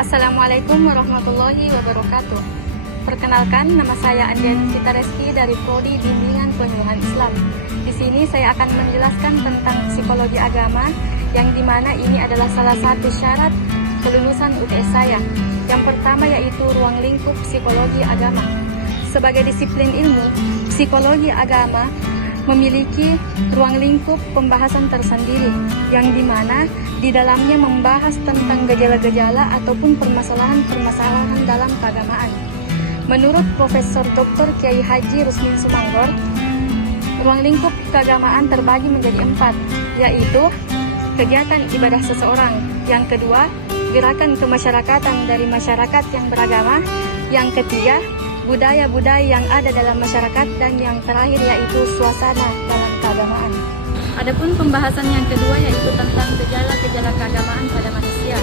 Assalamualaikum warahmatullahi wabarakatuh. Perkenalkan, nama saya Andian Sita Reski dari Prodi Bimbingan Penyuluhan Islam. Di sini saya akan menjelaskan tentang psikologi agama, yang dimana ini adalah salah satu syarat kelulusan UTS saya. Yang pertama yaitu ruang lingkup psikologi agama. Sebagai disiplin ilmu, psikologi agama memiliki ruang lingkup pembahasan tersendiri, yang dimana di dalamnya membahas tentang gejala-gejala ataupun permasalahan-permasalahan dalam keagamaan. Menurut Profesor Dr. Kiai Haji Rusmin Sumanggor, ruang lingkup keagamaan terbagi menjadi 4, yaitu kegiatan ibadah seseorang. Yang kedua, gerakan kemasyarakatan dari masyarakat yang beragama. Yang ketiga, budaya-budaya yang ada dalam masyarakat, dan yang terakhir yaitu suasana dalam keagamaan. Adapun pembahasan yang kedua yaitu tentang gejala-gejala keagamaan pada manusia.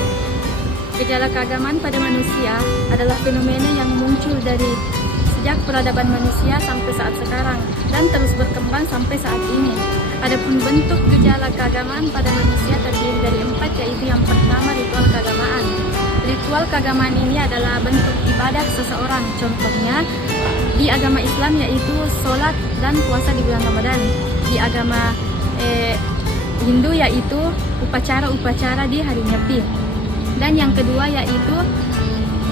Gejala keagamaan pada manusia adalah fenomena yang muncul dari sejak peradaban manusia sampai saat sekarang dan terus berkembang sampai saat ini. Adapun bentuk gejala keagamaan pada manusia terdiri dari 4, yaitu yang pertama ritual keagamaan. Ritual keagamaan ini adalah bentuk ibadah seseorang. Contohnya di agama Islam yaitu sholat dan puasa di bulan Ramadan. Di agama Hindu yaitu upacara-upacara di hari Nyepi. Dan yang kedua yaitu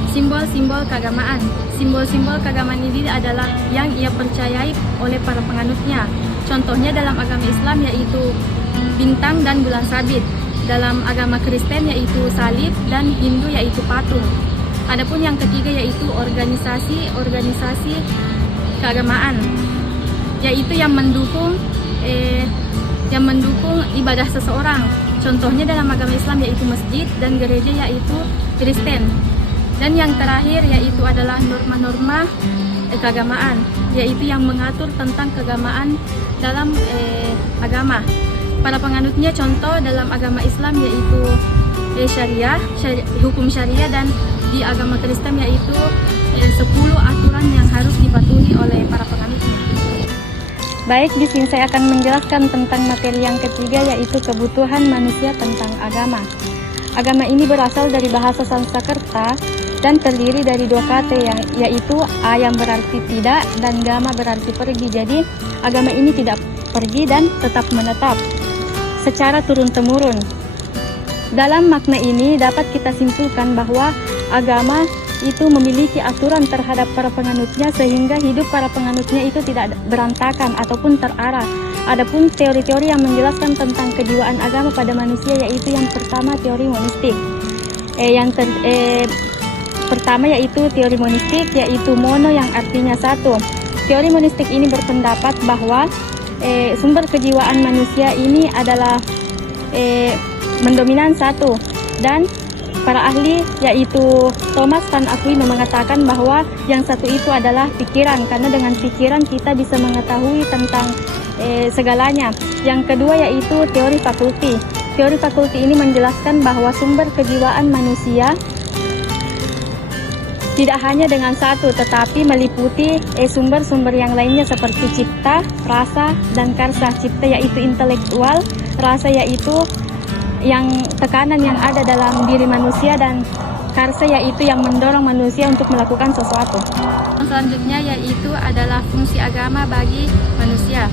simbol-simbol keagamaan. Simbol-simbol keagamaan ini adalah yang ia percayai oleh para penganutnya. Contohnya dalam agama Islam yaitu bintang dan bulan sabit. Dalam agama Kristen yaitu salib, dan Hindu yaitu patung. Adapun yang ketiga yaitu organisasi keagamaan, yaitu yang mendukung ibadah seseorang. Contohnya dalam agama Islam yaitu masjid, dan gereja yaitu Kristen. Dan yang terakhir yaitu adalah norma-norma keagamaan, yaitu yang mengatur tentang keagamaan dalam agama. Para penganutnya contoh dalam agama Islam yaitu syariah, hukum syariah, dan di agama Kristen yaitu 10 aturan yang harus dipatuhi oleh para penganutnya. Baik, di sini saya akan menjelaskan tentang materi yang ketiga yaitu kebutuhan manusia tentang agama. Agama ini berasal dari bahasa Sanskerta dan terdiri dari 2 kata yaitu a yang berarti tidak dan gama berarti pergi. Jadi agama ini tidak pergi dan tetap menetap secara turun-temurun. Dalam makna ini dapat kita simpulkan bahwa agama itu memiliki aturan terhadap para penganutnya sehingga hidup para penganutnya itu tidak berantakan ataupun terarah. Adapun teori-teori yang menjelaskan tentang kejiwaan agama pada manusia yaitu yang pertama teori monistik. Pertama yaitu teori monistik yaitu mono yang artinya satu. Teori monistik ini berpendapat bahwa sumber kejiwaan manusia ini adalah mendominan satu, dan para ahli yaitu Thomas van Aquino mengatakan bahwa yang satu itu adalah pikiran, karena dengan pikiran kita bisa mengetahui tentang segalanya. Yang kedua yaitu teori fakulti. Teori fakulti ini menjelaskan bahwa sumber kejiwaan manusia tidak hanya dengan satu, tetapi meliputi sumber-sumber yang lainnya seperti cipta, rasa, dan karsa. Cipta yaitu intelektual, rasa yaitu yang tekanan yang ada dalam diri manusia, dan karsa yaitu yang mendorong manusia untuk melakukan sesuatu. Selanjutnya yaitu adalah fungsi agama bagi manusia.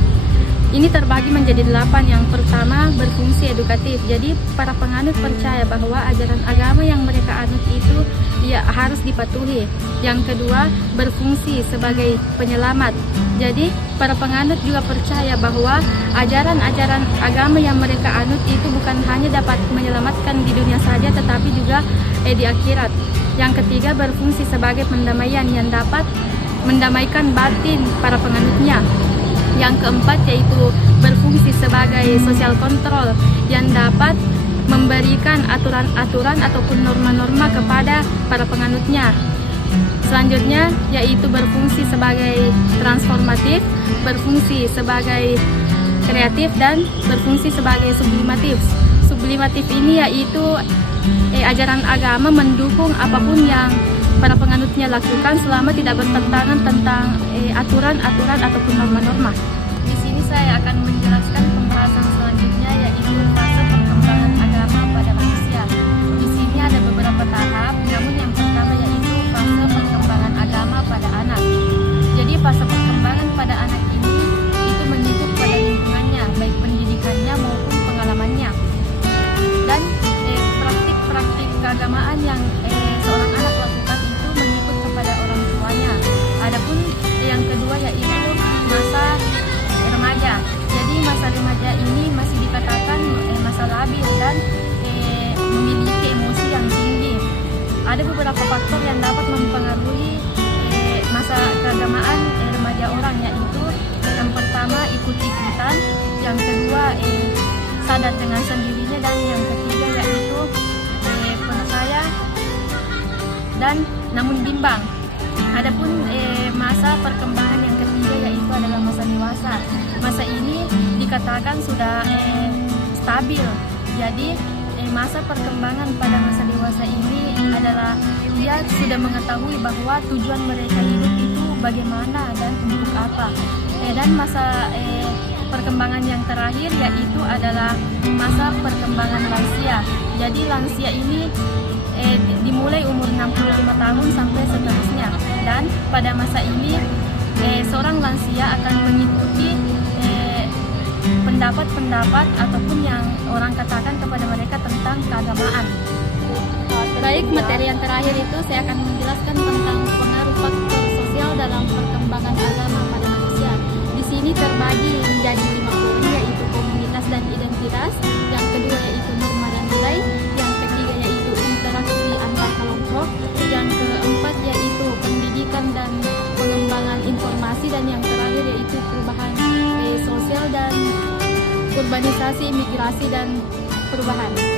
Ini terbagi menjadi 8. Yang pertama berfungsi edukatif. Jadi para penganut percaya bahwa ajaran agama yang mereka anut itu harus dipatuhi. Yang kedua berfungsi sebagai penyelamat. Jadi para penganut juga percaya bahwa ajaran-ajaran agama yang mereka anut itu bukan hanya dapat menyelamatkan di dunia saja, tetapi juga di akhirat. Yang ketiga berfungsi sebagai pendamaian yang dapat mendamaikan batin para penganutnya. Yang keempat yaitu berfungsi sebagai social control yang dapat memberikan aturan-aturan ataupun norma-norma kepada para penganutnya. Selanjutnya yaitu berfungsi sebagai transformatif, berfungsi sebagai kreatif, dan berfungsi sebagai sublimatif. Sublimatif ini yaitu ajaran agama mendukung apapun yang para penganutnya lakukan selama tidak bertentangan tentang aturan-aturan ataupun norma-norma. Di sini saya akan menjelaskan pembahasan selanjutnya yaitu fase perkembangan agama pada manusia. Di sini ada beberapa tahap, namun fase perkembangan pada anak ini itu mengikut pada lingkungannya, baik pendidikannya maupun pengalamannya. Dan praktik-praktik keagamaan yang seorang anak lakukan itu mengikut kepada orang tuanya. Adapun yang kedua yaitu masa remaja. Jadi masa remaja ini masih dikatakan masa labil dan memiliki emosi yang tinggi. Ada beberapa faktor yang dapat mempengaruhi masa keagamaan remaja orang, yaitu yang pertama ikut-ikutan, yang kedua sadar dengan sendirinya, dan yang ketiga yaitu percaya dan namun bimbang. Adapun masa perkembangan yang ketiga yaitu adalah masa dewasa. Masa ini dikatakan sudah stabil. Jadi masa perkembangan pada masa dewasa ini adalah dia sudah mengetahui bahwa tujuan mereka hidup itu bagaimana dan untuk apa. Dan masa perkembangan yang terakhir yaitu adalah masa perkembangan lansia. Jadi lansia ini dimulai umur 65 tahun sampai seterusnya. Dan pada masa ini seorang lansia akan mengikuti pendapat-pendapat ataupun yang orang katakan kepada mereka tentang keagamaan. Baik, materi yang terakhir itu saya akan menjelaskan tentang pengaruh faktor sosial dalam perkembangan agama pada manusia. Di sini terbagi menjadi 5 poin, yaitu komunitas dan identitas, yang kedua yaitu norma dan nilai, yang ketiga yaitu interaksi antar kelompok, yang keempat yaitu pendidikan dan pengembangan informasi, dan yang terakhir yaitu perubahan sosial dan urbanisasi, migrasi dan perubahan.